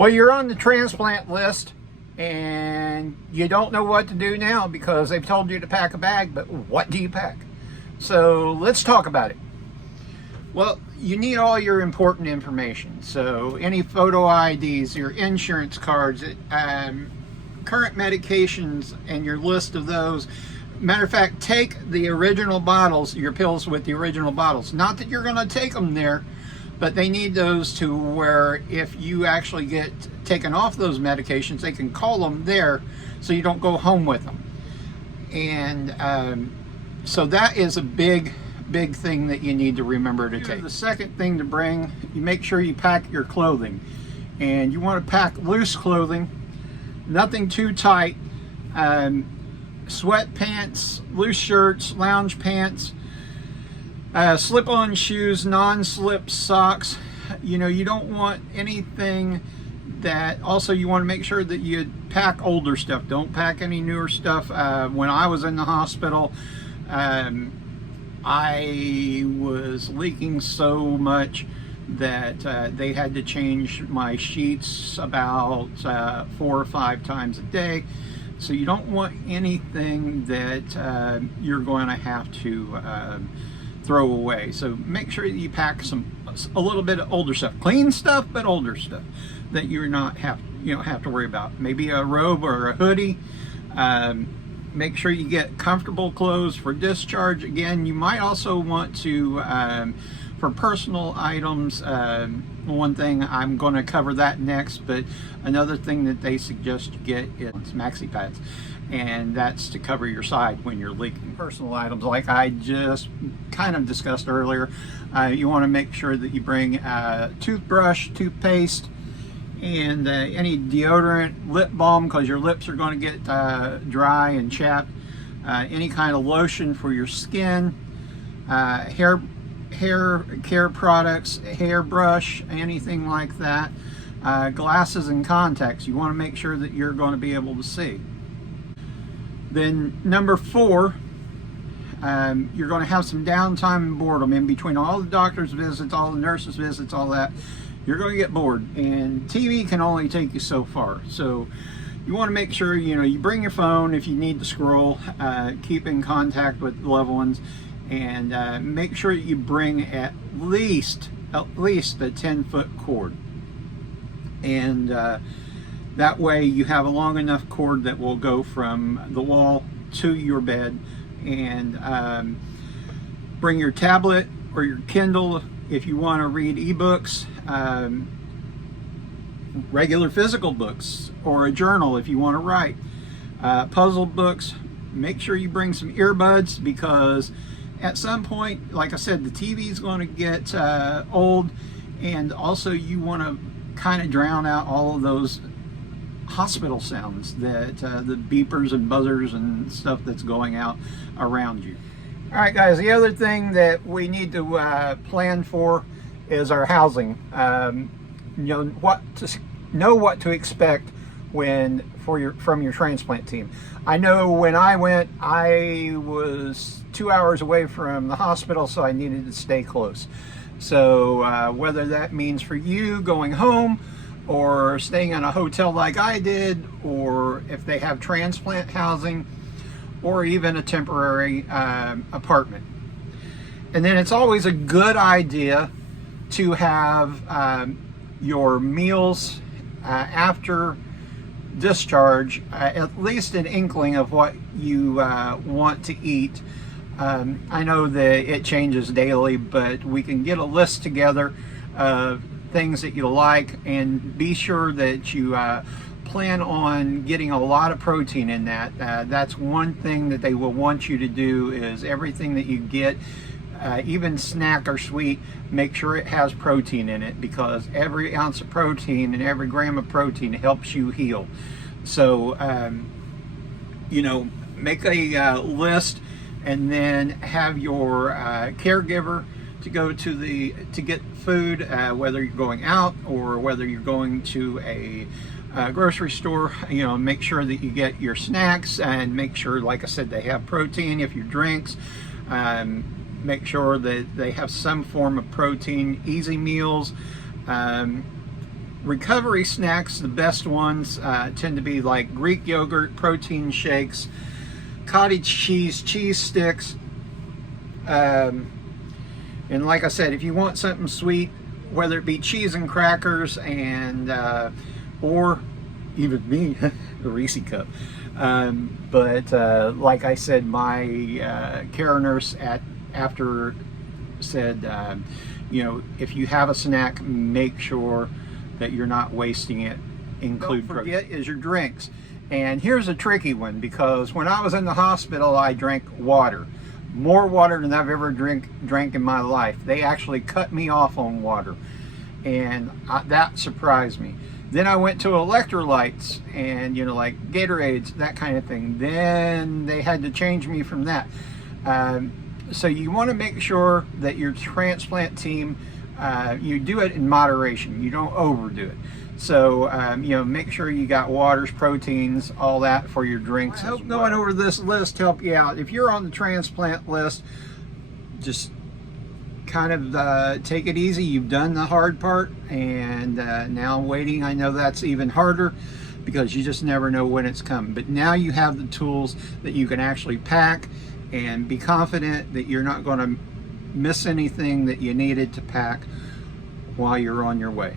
Well, you're on the transplant list and you don't know what to do now because they've told you to pack a bag, but what do you pack? So let's talk about it. Well, you need all your important information. So any photo IDs, your insurance cards, current medications and your list of those. Matter of fact, take the original bottles, your pills with the original bottles. Not that you're going to take them there, but they need those to where if you actually get taken off those medications, they can call them there so you don't go home with them. And so that is a big thing that you need to remember to take. The second thing to bring, you make sure you pack your clothing. And you want to pack loose clothing, nothing too tight. Sweatpants, loose shirts, lounge pants, slip-on shoes, non-slip socks. You know, you don't want anything that, also you want to make sure that you pack older stuff. Don't pack any newer stuff. When I was in the hospital, I was leaking so much that they had to change my sheets about 4 or 5 times a day. So you don't want anything that you're going to have to throw away. So make sure that you pack a little bit of older stuff, clean stuff, but older stuff that you're not have to worry about. Maybe a robe or a hoodie. Make sure you get comfortable clothes for discharge. Again, you might also want to, for personal items, one thing, I'm going to cover that next, but another thing that they suggest you get is maxi pads, and that's to cover your side when you're leaking. Personal items, like I just kind of discussed earlier, you want to make sure that you bring a toothbrush, toothpaste, and any deodorant, lip balm, because your lips are going to get dry and chapped, any kind of lotion for your skin, hair care products, hairbrush, anything like that, glasses and contacts. You want to make sure that you're going to be able to see. Then number 4, you're going to have some downtime and boredom in between all the doctor's visits, all the nurses' visits, all that. You're going to get bored, and TV can only take you so far. So you want to make sure you bring your phone if you need to scroll, keep in contact with loved ones, and make sure you bring at least a 10-foot cord, and that way you have a long enough cord that will go from the wall to your bed. And bring your tablet or your Kindle if you want to read ebooks, regular physical books, or a journal if you want to write, puzzle books. Make sure you bring some earbuds, because at some point, like I said, the TV is going to get old, and also you want to kind of drown out all of those hospital sounds, that the beepers and buzzers and stuff that's going out around you. All right, guys, the other thing that we need to plan for is our housing. Know what to expect from your transplant team. I know when I went, I was 2 hours away from the hospital, so I needed to stay close. So whether that means for you going home, or staying in a hotel like I did, or if they have transplant housing, or even a temporary apartment. And then it's always a good idea to have your meals after discharge, at least an inkling of what you want to eat. I know that it changes daily, but we can get a list together of things that you like, and be sure that you plan on getting a lot of protein in that. That's one thing that they will want you to do, is everything that you get, even snack or sweet, make sure it has protein in it, because every ounce of protein and every gram of protein helps you heal. So make a list, and then have your caregiver to go to get food, whether you're going out or whether you're going to a grocery store. Make sure that you get your snacks, and make sure, like I said, they have protein. If your drinks, make sure that they have some form of protein. Easy meals, recovery snacks, the best ones tend to be like Greek yogurt, protein shakes, cottage cheese, cheese sticks. And like I said, if you want something sweet, whether it be cheese and crackers and or even me, a Reese cup. But like I said, my care nurse after said, you know, if you have a snack, make sure that you're not wasting it. Include don't forget is your drinks. And here's a tricky one, because when I was in the hospital, I drank water. More water than I've ever drank in my life. They actually cut me off on water, and that surprised me. Then I went to electrolytes and, you know, like Gatorades, that kind of thing. Then they had to change me from that. So you want to make sure that your transplant team, you do it in moderation. You don't overdo it. So, you know, make sure you got waters, proteins, all that for your drinks. I hope going over this list help you out. If you're on the transplant list, just kind of take it easy. You've done the hard part, and now waiting, I know that's even harder because you just never know when it's coming. But now you have the tools that you can actually pack and be confident that you're not going to miss anything that you needed to pack while you're on your way.